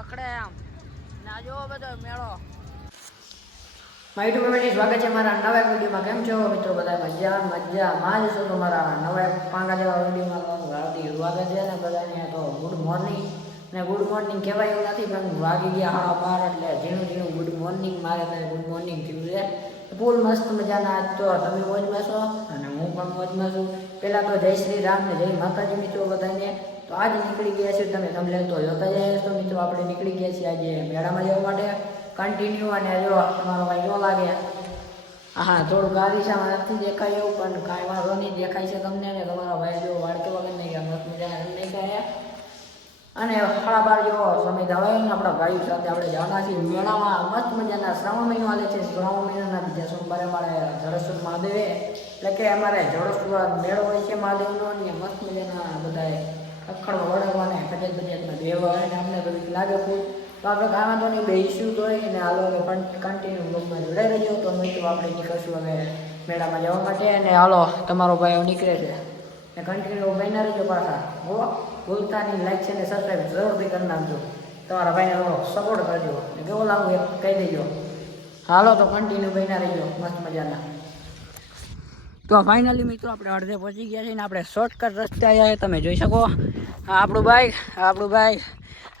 રખડે આમ ના જો બધો મેળો. મારી યુટ્યુબ ફેમિલી સ્વાગત છે મારા નવા વિડીયોમાં. કેમ છો મિત્રો? બધા મજામાં જ છો? તો મારા નવા પાંગા જેવા વિડીયોમાં હાર્દિક સ્વાગત છે. ને બધાને તો ગુડ મોર્નિંગ. ને ગુડ મોર્નિંગ કહેવાય એવું નથી, પણ વાગી ગયા 12:30 એટલે ઝીણું ગુડ મોર્નિંગ. મારે તો ગુડ મોર્નિંગ થયું છે. ફૂલ મસ્ત મજાના. તો તમે મોજમાં છો અને હું પણ મોજમાં છું. પહેલાં તો જય શ્રી રામ ને જય માતાજી મિત્રો બધાને. તો આજે નીકળી ગયા છે, તમે થંબનેલ તો જોતા જાય તો મિત્રો આપણે નીકળી ગયા છીએ આજે મેળામાં જવા માટે કન્ટિન્યુ. અને જો તમારો ભાઈ જો લાગે હા થોડું ગારીસામાં નથી દેખાય એવું, પણ કાંઈ વાંધો નહીં, દેખાય છે તમને. ને તમારા ભાઈ જો વાળ કેવા કરી નહીં ગયા, મસ્ત મજા નહીં ગયા. અને 12:30 જેવો સમય ધવાય ને આપણા ભાઈઓ સાથે આપણે જવાના છીએ મેળામાં. મસ્ત મજાના શ્રાવણ મહિનો હાલે છે. શ્રાવણ મહિનાના બીજા સોમવારે અમારે જડેશ્વર મહાદેવે એટલે કે અમારે જડેશ્વર મેળો હોય છે મહાદેવનો. અને મસ્ત મજાના બધાએ અખડવા વળગવાને ખજેતમાં દેવા હોય ને અમને તો લાગે ફૂલ. તો આપણે ગાવા તો નહીં બે ઇસ્યુ તો હોય ને હાલો હવે કન્ટિન્યુ બ્લોગમાં જોડાઈ રહ્યો. તો મિત્રો આપણે નીકળશું હવે મેળામાં જવા માટે. અને હાલો તમારો ભાઈ નીકળે છે ને કન્ટિન્યુ બન્યા રહેજો પાછા. હો ભૂલતા નહીં, લાઈક છે ને સબસ્ક્રાઈબ જરૂરથી કરી નાખજો. તમારા ભાઈને થોડો સપોર્ટ કરજો. કેવો લાવું એ કહી દેજો. હાલો તો કન્ટિન્યુ બન્યા રહેજો મસ્ત મજાના. તો ફાઇનલી મિત્રો આપણે અડધે પહોંચી ગયા છીએ ને આપણે શોર્ટકટ રસ્તે આવ્યા છે. તમે જોઈ શકો આપણું બાઈક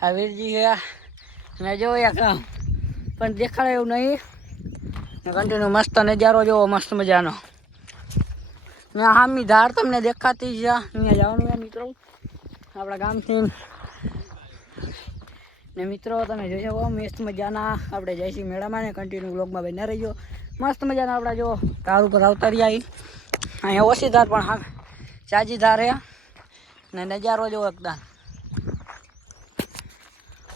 આ વીરજી છે ને જો કામ પણ દેખાડે એવું નહીં. કન્ટિન્યુ મસ્ત નજારો જોવો મસ્ત મજાનો. ને આમની ધાર તમને દેખાતી છે. અહીંયા જવાનું છે મિત્રો આપણા ગામથી. ને મિત્રો તમે જોઈ શકો મસ્ત મજાના આપણે જઈશું મેળામાં. ને કન્ટિન્યુ બ્લોગમાં બન્યા રહીજો. મસ્ત મજાના આપણા જો ધાર ઉપર આવતા રહ્યા. અહીંયા ઓછી ધાર પણ હા ચાજી ધાર છે. ને નજારો જો એકદમ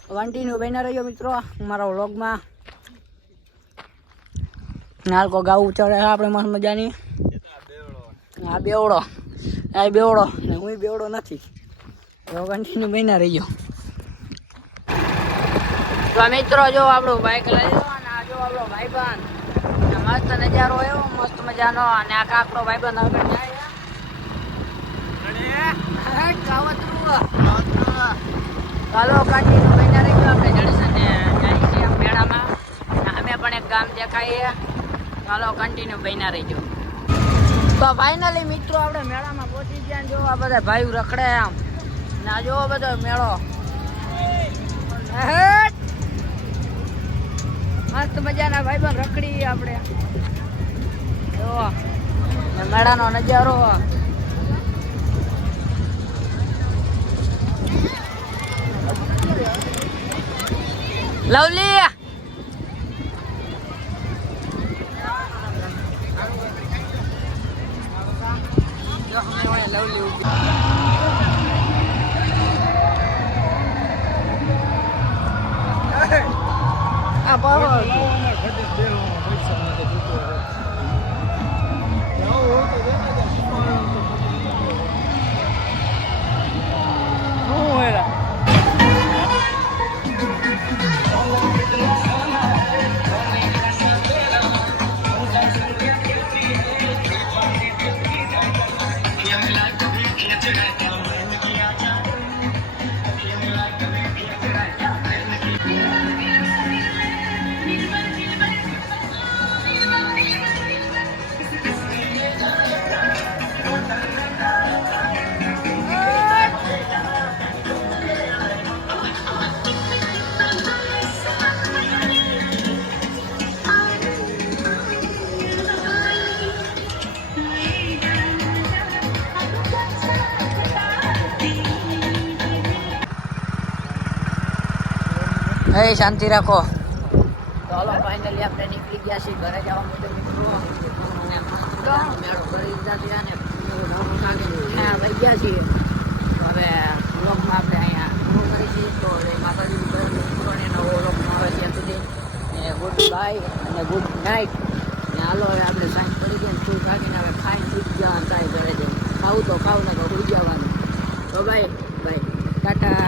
કન્ટિન્યુ બન્યા રહ્યો મિત્રો મારા વ્લોગમાં. નાલકો ગાવું ચડે છે આપણે મસ્ત મજાની. આ બેવડો ને હું બેવડો નથી. તો કન્ટિન્યુ બન્યા રહીયો. તો મિત્રો જો આપણું બાઈક લઈ લો અને આ જો આપણો ભાઈબંધ. મસ્ત નજારો એવો મસ્ત મજાનો. અને આ કાકડો ભાઈબંધ આગળ જાય. ચાલો કન્ટિન્યુ બન્યા રહીયો. આપણે જડેસરને જાય છીએ મેળામાં. અમે પણ એક ગામ દેખાઈએ. ચાલો કન્ટિન્યુ બન્યા રહીજો. તો ફાઇનલી મિત્રો આપણે મેળામાં પહોંચી ગયા. જો આ બધા ભાઈઓ રખડે આમ ના જો બધો મેળો મસ્ત મજાના ભાઈબંધ રખડી આપણે જો મેળાનો નજારો. લવલી આ પાવર શાંતિ રાખો. તો હાલો ફાઇનલી આપણે નીકળી ગયા છીએ ઘરે જવા માટે મિત્રો. મેળો કરી દીધા છે અને વહી ગયા છીએ. તો હવે બ્લોગમાં આપણે અહીંયા પૂરું કરી છીએ. તો માતાજી નવો બ્લોગમાં આવે ત્યાં સુધી ગુડ બાય અને ગુડ નાઇટ. ને હાલો હવે આપણે સાંજ પડી ગયા ફૂલ રાખીને હવે ખાઈને સુઈ જવાનું થાય ઘરે જઈને. ખાવું તો ખાવું ને તો સુઈ જવાનું. તો બાય ટાટા.